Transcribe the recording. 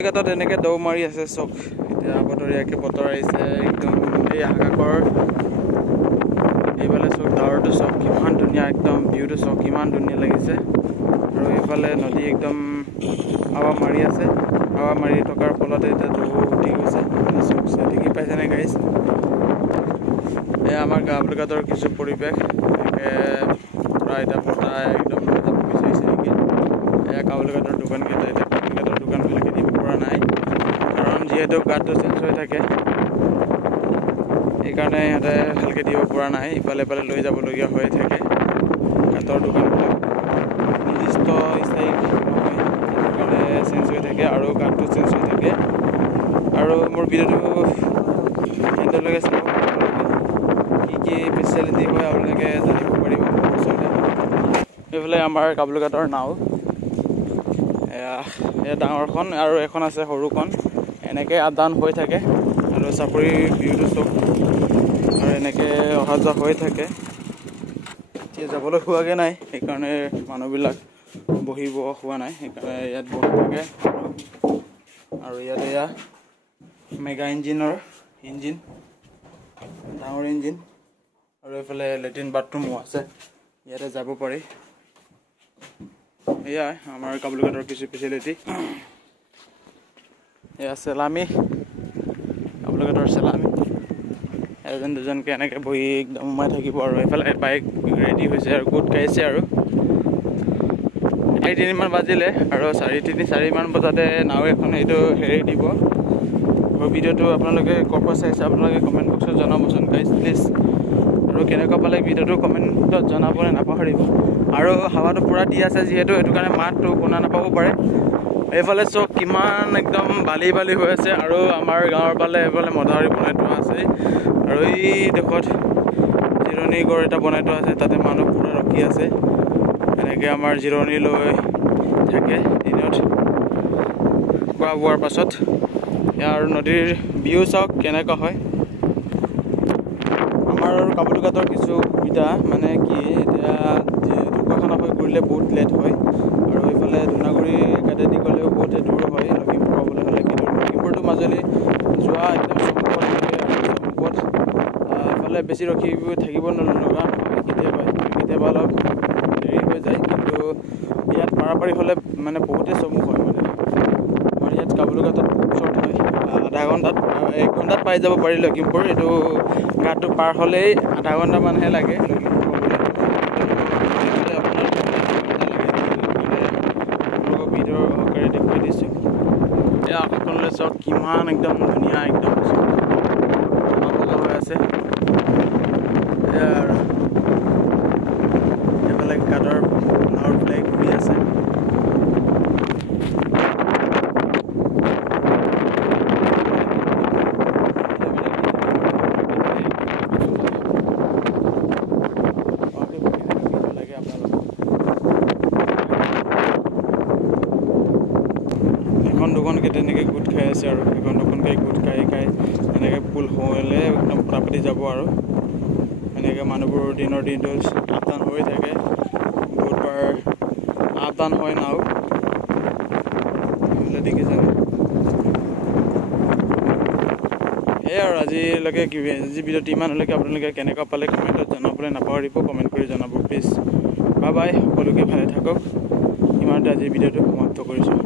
গাতত এনেকে দৌ মাৰি আছে চক এতিয়া বতৰীয়াকে বতৰ আহিছে একদম এই আকাশৰ এইফালে চক ডাৱৰটো চক কিমান ধুনীয়া একদম ভিউটো চক কিমান ধুনীয়া লাগিছে আৰু এইফালে নদী একদম হাৱা মাৰি আছে হাৱা মাৰি থকাৰ ফলতে এটা ঢৌ উঠি গৈছে চক দেখি পাইছেনে গাইজ এয়া আমাৰ কাবুলগাটৰ কিছু পৰিৱেশ পুৰা এটা বতাহ একদম বিচাৰিছে নেকি এয়া কাবুলগাটৰ দোকানকেইটা এতিয়া কাবুলগাটৰ দোকানবিলাকে দিব পৰা নাই কাৰণ যিহেতু গাঁতটো চেঞ্জ হৈ থাকে সেইকাৰণে সিহঁতে ভালকৈ দিব পৰা নাই ইফালে ইফালে লৈ যাবলগীয়া হৈ থাকে গাঁতৰ দোকানবিলাক নিৰ্দিষ্ট স্থায়ী নহয় সেইকাৰণে চেঞ্জ হৈ থাকে আৰু গাঁতটো চেঞ্জ হৈ থাকে আৰু মোৰ ভিডিঅ'টো এতিয়ালৈকে চাব কি কি ফেচিলিটি হয় আপোনালোকে জানিব পাৰিব ওচৰতে এইফালে আমাৰ কাবুলগাটৰ নাও এয়া ডাঙৰখন আৰু এখন আছে সৰুখন এনেকৈ আপ ডাউন হৈ থাকে আৰু চাপৰিৰ ভিউটো চব আৰু এনেকৈ অহা যোৱা হৈ থাকে এতিয়া যাবলৈ হোৱাগৈ নাই সেইকাৰণে মানুহবিলাক বহিব হোৱা নাই সেইকাৰণে ইয়াত বহি থাকে আৰু ইয়াত এয়া মেগা ইঞ্জিন ডাঙৰ ইঞ্জিন আৰু এইফালে লেট্ৰিন বাথৰুমো আছে ইয়াতে যাব পাৰি এয়াই আমাৰ কাবুলগাটৰ কিছু ফেচিলিটি এয়া চেলামী কাবুলগাটৰ চেলামী এজন দুজনকৈ এনেকৈ বহি একদম সোমাই থাকিব আৰু এইফালে বাইক ৰেডি হৈছে আৰু গোট খাইছে আৰু 3:30 বাজিলে আৰু 4:30 বজাতে নাও এখন এইটো হেৰি দিব আৰু ভিডিঅ'টো আপোনালোকে ক'ৰ পৰা চাইছে আপোনালোকে কমেণ্ট বক্সত জনাবচোন গাইজ প্লিজ আৰু কেনেকুৱা পালে ভিডিঅ'টো কমেণ্টত জনাবলৈ নাপাহৰিব আৰু হাৱাটো পূৰা দি আছে যিহেতু সেইটো কাৰণে মাতটো শুনা নাপাব পাৰে এইফালে চব কিমান একদম বালি হৈ আছে আৰু আমাৰ গাঁৱৰ ফালে এইফালে মথাউৰি বনাই থোৱা আছে আৰু এই দেশত জিৰণি ঘৰ এটা বনাই থোৱা আছে তাতে মানুহ পূৰা ৰখি আছে এনেকৈ আমাৰ জিৰণি লৈ থাকে দিনত খোৱা বোৱাৰ পাছত ইয়াৰ নদীৰ ভিউ চাওক কেনেকুৱা হয় আমাৰ কাবুলগাটৰ কিছু সুবিধা মানে কি এতিয়া ঢকুৱাখানা হৈ ঘূৰিলে বহুত লেট হয় আৰু এইফালে ধূনাগুৰি কাটেদি গ'লেও বহুত দূৰ হয় লখিমপুৰ পাবলৈ হ'লে কিন্তু লখিমপুৰটো মাজুলী যোৱা একদম চমুকত এইফালে বেছি ৰখি থাকিব লগা নহয় কেতিয়াবা অলপ দেৰি হৈ যায় কিন্তু ইয়াত পাৰাপাৰি হ'লে মানে বহুতেই চমুক হয় মানে আমাৰ ইয়াত কাবুলগাটত ওচৰত হয় আধা ঘণ্টাত 1 ঘণ্টাত পাই যাব পাৰি লখিমপুৰ এইটো ঘাটটো পাৰ হ'লেই আধা ঘণ্টামানহে লাগে লখিমপুৰ পাবলৈ ভিডিঅ' সহকাৰে দেখুৱাই দিছোঁ এয়া আকাশখনলৈ চাওক কিমান একদম ধুনীয়া একদম বগা হৈ আছে এয়া আৰু এইফালে গাঁতৰ নাৱৰ ফ্লেগ ঘূৰি আছে এখন দুখনকৈ তেনেকৈ গোট খাই আছে আৰু এখন দুখনকৈ গোট খাই এনেকৈ পুল হ'লে একদম পটাপটি যাব আৰু এনেকৈ মানুহবোৰ দিনটো আপ ডাউন হৈ থাকে বহুতবাৰ আপ ডাউন হয় নাও দেখিছে সেয়াই আৰু আজিলৈকে আজি ভিডিঅ'টো ইমানলৈকে আপোনালোকে কেনেকুৱা পালে কমেণ্টত জনাবলৈ নাপাহৰিব কমেণ্ট কৰি জনাব প্লিজ বাই সকলোকে ভালে থাকক ইমানতে আজি ভিডিঅ'টো সমাপ্ত কৰিছোঁ